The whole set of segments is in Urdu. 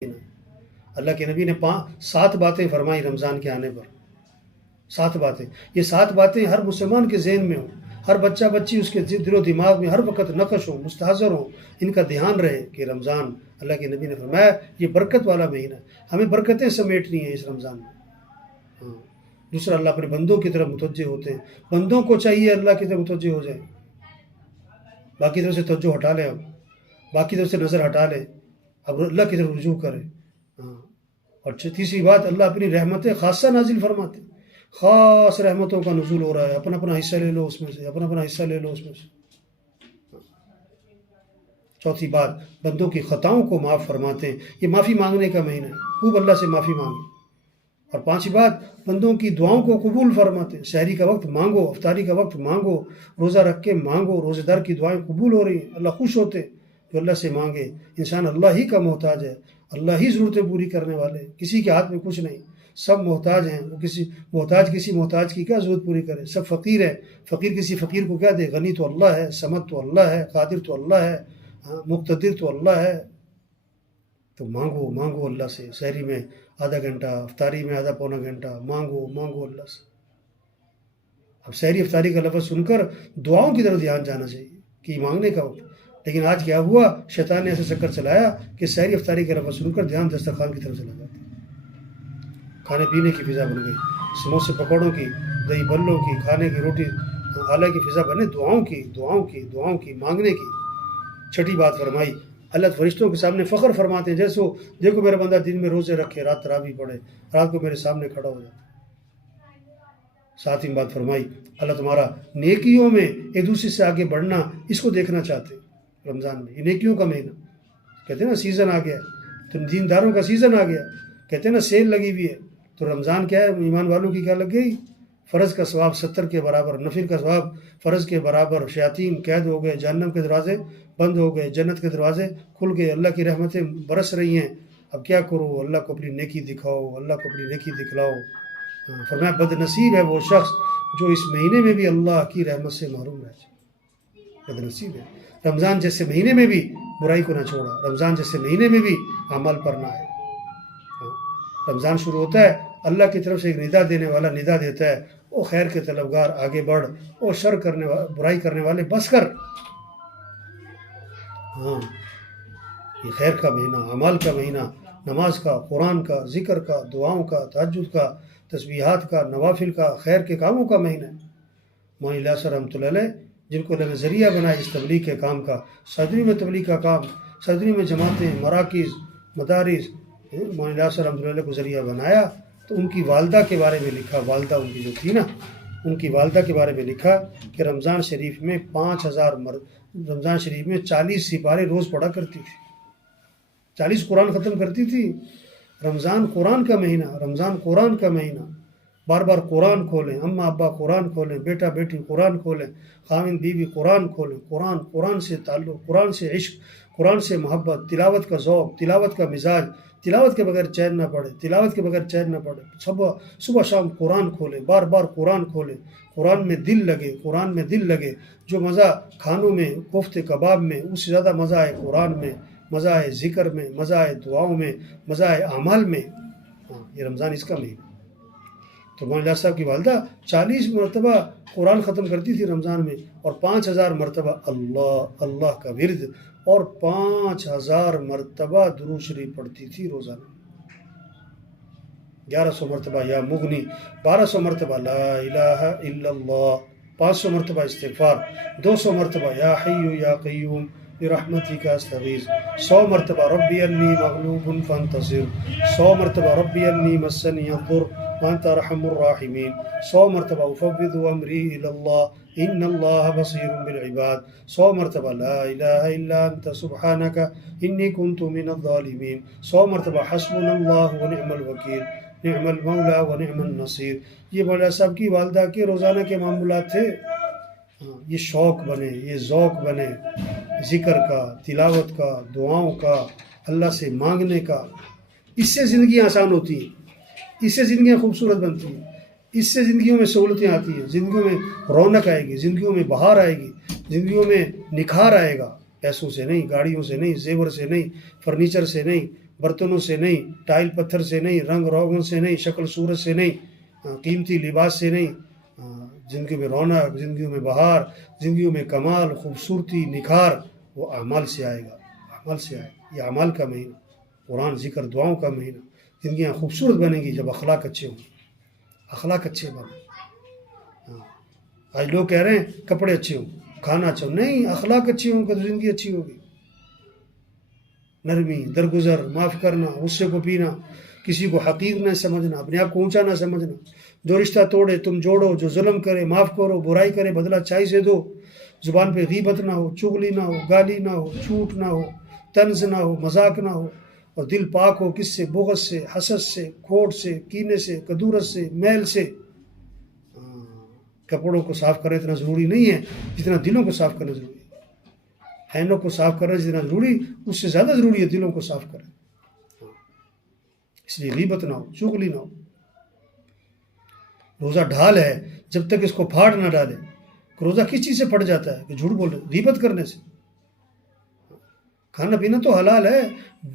اللہ کے نبی نے 7 باتیں فرمائی رمضان کے آنے پر، 7 باتیں. یہ 7 باتیں ہر مسلمان کے ذہن میں ہوں، ہر بچہ بچی اس کے دل و دماغ میں ہر وقت نقش ہوں، مستحضر ہوں، ان کا دھیان رہے کہ رمضان اللہ کے نبی نے فرمایا یہ برکت والا مہینہ ہے، ہمیں برکتیں سمیٹنی ہیں اس رمضان میں. ہاں. دوسرا، اللہ اپنے بندوں کی طرف متوجہ ہوتے ہیں، بندوں کو چاہیے اللہ کی طرف متوجہ ہو جائیں، باقی طرف سے توجہ ہٹا لیں، اب باقی طرف سے نظر ہٹا لیں، اب اللہ کی طرف رجوع کریں. ہاں. اور تیسری بات، اللہ اپنی رحمتیں خاصہ نازل فرماتے ہیں، خاص رحمتوں کا نزول ہو رہا ہے، اپنا اپنا حصہ لے لو اس میں سے، اپنا اپنا حصہ لے لو اس میں سے. چوتھی بات، بندوں کی خطاؤں کو معاف فرماتے ہیں، یہ معافی مانگنے کا مہینہ ہے، خوب اللہ سے معافی مانگیں. اور پانچویں بات، بندوں کی دعاؤں کو قبول فرماتے ہیں، سحری کا وقت مانگو، افطاری کا وقت مانگو، روزہ رکھ کے مانگو، روزہ دار کی دعائیں قبول ہو رہی ہیں، اللہ خوش ہوتے ہیں جو اللہ سے مانگے. انسان اللہ ہی کا محتاج ہے، اللہ ہی ضرورتیں پوری کرنے والے ہیں، کسی کے ہاتھ میں کچھ نہیں، سب محتاج ہیں. وہ کسی محتاج کی کیا ضرورت پوری کرے، سب فقیر ہیں. فقیر کسی فقیر کو کیا دے، غنی تو اللہ ہے، صمد تو اللہ ہے، قادر تو اللہ ہے، مقتدر تو اللہ ہے. تو مانگو اللہ سے، سحری میں آدھا گھنٹہ، افطاری میں آدھا پونا گھنٹہ مانگو اللہ سے. اب سحری افطاری کا لفظ سن کر دعاؤں کی طرف دھیان جانا چاہیے کہ مانگنے کا وقت. لیکن آج کیا ہوا، شیطان نے ایسا چکر چلایا کہ سحری افطاری کا لفظ سن کر دھیان دسترخوان کی طرف چلا جاتا ہے. کھانے پینے کی فضا بن گئی، سموسے پکوڑوں کی، دہی بلوں کی، کھانے کی روٹی آلہ کی فضا بنے دعاؤں کی مانگنے کی. چھٹی بات فرمائی، اللہ فرشتوں کے سامنے فخر فرماتے ہیں، جیسے دیکھو میرا بندہ دن میں روزے رکھے، رات تراویح پڑھے، رات کو میرے سامنے کھڑا ہو جاتا ہے. ساتویں بات فرمائی، اللہ تمہارا نیکیوں میں ایک دوسرے سے آگے بڑھنا، اس کو دیکھنا چاہتے ہیں. رمضان میں یہ نیکیوں کا مہینہ، کہتے ہیں نا سیزن آ گیا، تو دینداروں کا سیزن آ گیا، کہتے ہیں نا سیل لگی ہوئی ہے. تو رمضان کیا ہے، ایمان والوں کی کیا لگ گئی، فرض کا ثواب 70 کے برابر، نفل کا ثواب فرض کے برابر. شیاطین قید ہو گئے، جہنم کے دروازے بند ہو گئے، جنت کے دروازے کھل گئے، اللہ کی رحمتیں برس رہی ہیں. اب کیا کرو، اللہ کو اپنی نیکی دکھاؤ، اللہ کو اپنی نیکی دکھلاؤ. فرمایا بد نصیب ہے وہ شخص جو اس مہینے میں بھی اللہ کی رحمت سے محروم رہ جائے. بد نصیب ہے. رمضان جیسے مہینے میں بھی برائی کو نہ چھوڑا، رمضان جیسے مہینے میں بھی عمل پر نہ آئے. رمضان شروع ہوتا ہے، اللہ کی طرف سے ایک ندا دینے والا ندا دیتا ہے، او خیر کے طلبگار آگے بڑھ، او برائی کرنے والے بس کر. ہاں، یہ خیر کا مہینہ، اعمال کا مہینہ، نماز کا، قرآن کا، ذکر کا، دعاؤں کا، تہجد کا، تسبیحات کا، نوافل کا، خیر کے کاموں کا مہینہ ہے. مولانا الیاس رحمۃ اللہ علیہ، جن کو اللہ نے ذریعہ بنایا اس تبلیغ کے کام کا، صدری میں تبلیغ کا کام، صدری میں جماعتیں، مراکز، مدارس، مولانا الیاس رحمۃ اللہ علیہ کو ذریعہ بنایا. تو ان کی والدہ کے بارے میں لکھا، والدہ ان کی جو تھی نا، ان کی والدہ کے بارے میں لکھا کہ رمضان شریف میں 5000 رمضان شریف میں 40 سپارے روز پڑھا کرتی تھی، 40 قرآن ختم کرتی تھی. رمضان قرآن کا مہینہ، رمضان قرآن کا مہینہ. بار بار قرآن کھولیں، اماں ابا قرآن کھولیں، بیٹا بیٹی قرآن کھولیں، خاوند بیوی قرآن کھولیں. قرآن سے تعلق، قرآن سے عشق، قرآن سے محبت، تلاوت کا ذوق، تلاوت کا مزاج، تلاوت کے بغیر چین نہ پڑے، تلاوت کے بغیر چین نہ پڑے. صبح شام قرآن کھولیں، بار بار قرآن کھولیں، قرآن میں دل لگے، قرآن میں دل لگے. جو مزہ کھانوں میں، کوفتے کباب میں، اس سے زیادہ مزہ ہے قرآن میں، مزہ ہے ذکر میں، مزہ ہے دعاؤں میں، مزہ ہے اعمال میں. یہ رمضان اس کا مہینہ. تو مولانا صاحب کی والدہ 40 مرتبہ قرآن ختم کرتی تھی رمضان میں، اور 5000 مرتبہ اللہ کا ورد، اور 5000 مرتبہ درود شریف پڑھتی تھی روزانہ. 1100 مرتبہ یا مغنی، 1200 مرتبہ لا الہ الا اللہ، 500 مرتبہ استغفار، 200 مرتبہ یا حی یا قیوم برحمتک استغیث، 100 مرتبہ ربی انی مغلوب فانتصر، 100 مرتبہ ربی انی مسنی الضر وانت ارحم الراحمین، 100 مرتبہ افوض امری الی اللہ ان اللہ بصیر بالعباد، 100 مرتبہ لا الہ الا انت سبحانک انی کنت من الظالمین، 100 مرتبہ حسبنا اللہ ونعم الوکیل نعم المولا ونعم النصیر. یہ مولانا صاحب کی والدہ کے روزانہ کے معمولات تھے. یہ شوق بنے، یہ ذوق بنے ذکر کا، تلاوت کا، دعاؤں کا، اللہ سے مانگنے کا. اس سے زندگیاں آسان ہوتی ہیں، اس سے زندگیاں خوبصورت بنتی ہیں، اس سے زندگیوں میں سہولتیں آتی ہیں، زندگیوں میں رونق آئے گی، زندگیوں میں بہار آئے گی، زندگیوں میں نکھار آئے گا. پیسوں سے نہیں، گاڑیوں سے نہیں، زیور سے نہیں، فرنیچر سے نہیں، برتنوں سے نہیں، ٹائل پتھر سے نہیں، رنگ روغن سے نہیں، شکل صورت سے نہیں، قیمتی لباس سے نہیں، زندگی میں رونق، زندگیوں میں بہار، زندگیوں میں کمال، خوبصورتی، نکھار، وہ اعمال سے آئے گا، اعمال سے آئے گا۔ یہ اعمال کا مہینہ، قرآن، ذکر، دعاؤں کا مہینہ۔ زندگیاں خوبصورت بنیں گی جب اخلاق اچھے ہوں گے، اخلاق اچھے بنیں۔ آج لوگ کہہ رہے ہیں کپڑے اچھے ہوں، کھانا اچھا ہو، نہیں، اخلاق اچھے ہوں گے تو زندگی اچھی ہوگی۔ نرمی، درگزر، معاف کرنا، غصے کو پینا، کسی کو حقیر نہ سمجھنا، اپنے آپ کو اونچا نہ سمجھنا، جو رشتہ توڑے تم جوڑو، جو ظلم کرے معاف کرو، برائی کرے بدلہ اچھائی سے دو، زبان پہ غیبت نہ ہو، چغلی نہ ہو، گالی نہ ہو، جھوٹ نہ ہو، طنز نہ ہو، مذاق نہ ہو، اور دل پاک ہو کس سے؟ بغض سے، حسد سے، کھوٹ سے، کینے سے، کدورت سے، میل سے۔ کپڑوں کو صاف کرنا اتنا ضروری نہیں ہے جتنا دلوں کو صاف کرنا ضروری ہے۔ عینوں کو صاف کرنا جتنا ضروری، اس سے زیادہ ضروری ہے دلوں کو صاف کرنا۔ اس لیے غیبت نہ ہو، چغلی نہ ہو۔ روزہ ڈھال ہے، جب تک اس کو پھاڑ نہ ڈالے۔ روزہ کس چیز سے پھٹ جاتا ہے؟ کہ جھوٹ بول رہے، غیبت کرنے سے۔ کھانا پینا تو حلال ہے،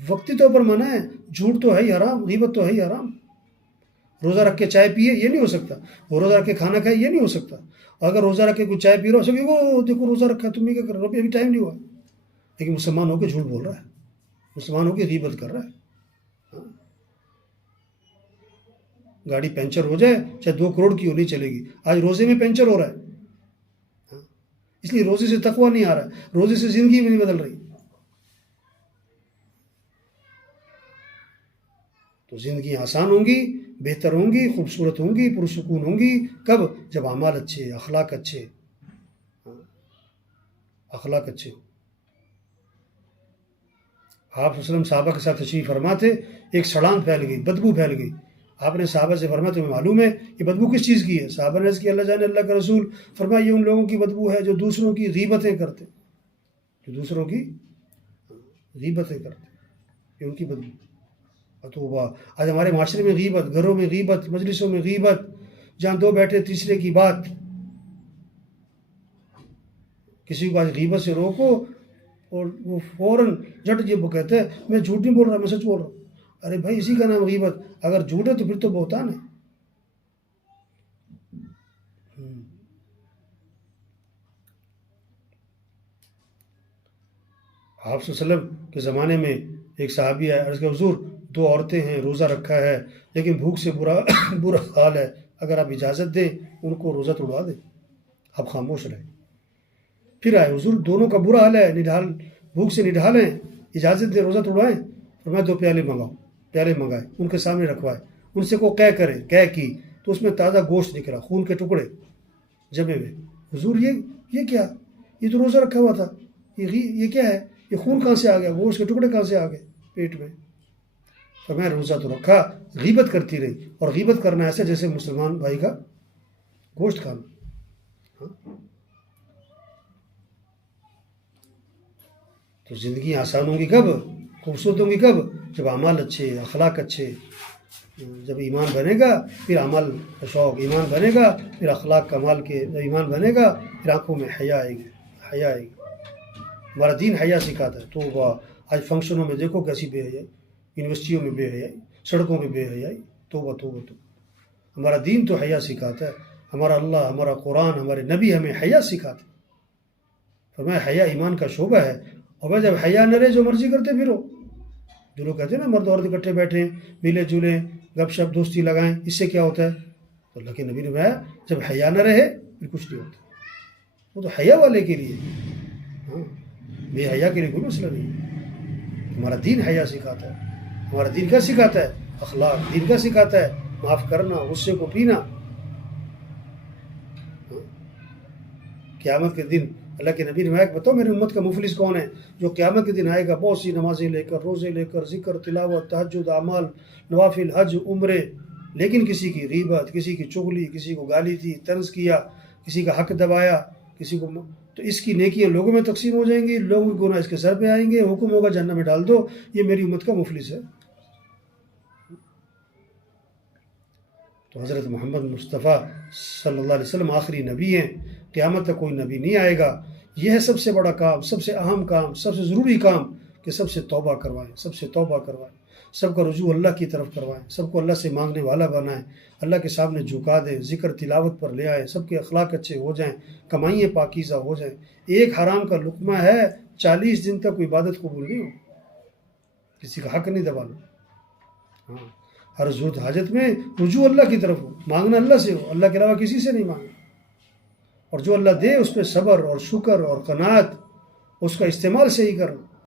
وقتی طور پر منع ہے، جھوٹ تو ہے ہی حرام، غیبت تو ہے ہی حرام۔ روزہ رکھ کے چائے پیے یہ نہیں ہو سکتا، وہ روزہ رکھ کے کھانا کھائے یہ نہیں ہو سکتا۔ اور اگر روزہ رکھ کے کوئی چائے پی رہا ہو سکے وہ دیکھو روزہ رکھا ہے، تم یہ کیا کر رہے ہو، ابھی ٹائم نہیں ہوا، لیکن مسلمان ہو کے جھوٹ بول رہا ہے، مسلمان ہو کے غیبت کر رہا ہے۔ گاڑی پنچر ہو جائے چاہے 2 کروڑ کی ہو، نہیں چلے گی۔ آج روزے میں پنچر ہو رہا ہے، اس لیے روزے سے تقویٰ نہیں آ رہا ہے، روزے سے زندگی بھی نہیں بدل رہی۔ تو زندگیاں آسان ہوں گی، بہتر ہوں گی، خوبصورت ہوں گی، پرسکون ہوں گی، کب؟ جب اعمال اچھے، اخلاق اچھے، اخلاق اچھے ہوں۔ آپ صلی اللہ علیہ وسلم صحابہ کے ساتھ تشریف فرما تھے، ایک سڑان پھیل گئی، بدبو پھیل گئی۔ آپ نے صحابہ سے فرمایا تمہیں معلوم ہے یہ بدبو کس چیز کی ہے؟ صحابہ نے عرض کی اللہ جانے، اللہ کا رسول۔ فرمایا یہ ان لوگوں کی بدبو ہے جو دوسروں کی غیبتیں کرتے، جو دوسروں کی غیبتیں کرتے، یہ ان کی بدبو۔ توبہ! آج ہمارے معاشرے میں غیبت، گھروں میں غیبت، مجلسوں میں غیبت، جہاں 2 بیٹھے تیسرے کی بات۔ کسی کو آج غیبت سے روکو اور وہ فوراً جھٹ جب وہ کہتے ہیں میں جھوٹ نہیں بول رہا، میں سچ بول رہا ہوں۔ ارے بھائی اسی کا نام غیبت، اگر جھوٹ ہے تو پھر تو بہتان ہے۔ آپ صلی اللہ علیہ وسلم کے زمانے میں ایک صحابی آیا، عرض کہ حضور 2 عورتیں ہیں، روزہ رکھا ہے لیکن بھوک سے برا حال ہے، اگر آپ اجازت دیں ان کو روزہ توڑوا دیں۔ آپ خاموش رہے۔ پھر آئے، حضور دونوں کا برا حال ہے، بھوک سے نڈھال ہیں، اجازت دیں روزہ توڑوائیں؟ فرمایا 2 پیالے منگاؤ۔ پیالے منگائے، ان کے سامنے رکھوائے، ان سے کو قے کرے، قے کی تو اس میں تازہ گوشت نکلا، خون کے ٹکڑے جمے ہوئے۔ حضور یہ کیا؟ یہ تو روزہ رکھا ہوا تھا، یہ کیا ہے؟ یہ خون کہاں سے آ گیا؟ گوشت کے ٹکڑے کہاں سے آ گئے پیٹ میں؟ فرمایا روزہ تو رکھا، غیبت کرتی رہی، اور غیبت کرنا ایسا جیسے مسلمان بھائی کا گوشت کھانا۔ تو زندگی آسان ہوں گی کب؟ خوبصورت ہوں گی کب؟ جب اعمال اچھے، اخلاق اچھے۔ جب ایمان بنے گا پھر عمل کا شوق، ایمان بنے گا پھر اخلاق کمال کے، جب ایمان بنے گا پھر آنکھوں میں حیا آئے گی، حیا آئے گی۔ ہمارا دین حیا سکھاتا ہے۔ تو آج فنکشنوں میں دیکھو کیسی بے حیائی، یونیورسٹیوں میں بے حیائی، سڑکوں میں بے حیائی۔ توبہ توبہ توبہ! ہمارا دین تو حیا سکھاتا ہے، ہمارا اللہ، ہمارا قرآن، ہمارے نبی ہمیں حیا سکھاتے ہیں۔ فرمایا حیا ایمان کا شعبہ ہے، اور جب حیا نہ رہے جو مرضی کرتے پھرو۔ جو لوگ کہتے ہیں نا مرد عورت اکٹھے بیٹھیں، ملے جلیں، گپ شپ دوستی لگائیں، اس سے کیا ہوتا ہے؟ تو اللہ کے نبی نے فرمایا جب حیا نہ رہے پھر کچھ نہیں ہوتا۔ وہ تو حیا والے کے لیے، ہاں، بے حیا کے لیے کوئی مسئلہ نہیں ہے۔ ہمارا دین حیا سکھاتا ہے۔ ہمارا دین کیا سکھاتا ہے؟ اخلاق۔ دین کیا سکھاتا ہے؟ معاف کرنا، غصے کو پینا۔ قیامت کے دن اللہ کے نبی نے فرمایا کہ بتاؤ میری امت کا مفلس کون ہے؟ جو قیامت کے دن آئے گا بہت سی نمازیں لے کر، روزے لے کر، ذکر، تلاوت، تہجد، اعمال، نوافل، حج، عمرے، لیکن کسی کی غیبت، کسی کی چغلی، کسی کو گالی دی، طنز کیا، کسی کا حق دبایا، کسی کو، تو اس کی نیکیاں لوگوں میں تقسیم ہو جائیں گی، لوگوں کے گناہ اس کے سر پہ آئیں گے، حکم ہوگا جہنم میں ڈال دو، یہ میری امت کا مفلس ہے۔ تو حضرت محمد مصطفیٰ صلی اللہ علیہ وسلم آخری نبی ہیں، قیامت تک کوئی نبی نہیں آئے گا۔ یہ ہے سب سے بڑا کام، سب سے اہم کام، سب سے ضروری کام کہ سب سے توبہ کروائیں، سب سے توبہ کروائیں۔ سب کا رجوع اللہ کی طرف کروائیں، سب کو اللہ سے مانگنے والا بنائیں، اللہ کے سامنے جھکا دیں، ذکر تلاوت پر لے آئیں، سب کے اخلاق اچھے ہو جائیں، کمائیاں پاکیزہ ہو جائیں۔ ایک حرام کا لقمہ ہے، 40 دن تک کوئی عبادت قبول نہیں ہو، کسی کا حق نہیں دبا لو۔ ہاں، ہر ضرورت حاجت میں رجوع اللہ کی طرف ہو، مانگنا اللہ سے ہو، اللہ کے علاوہ کسی سے نہیں مانگنا، اور جو اللہ دے اس پہ صبر اور شکر اور قناعت، اس کا استعمال صحیح کرنا۔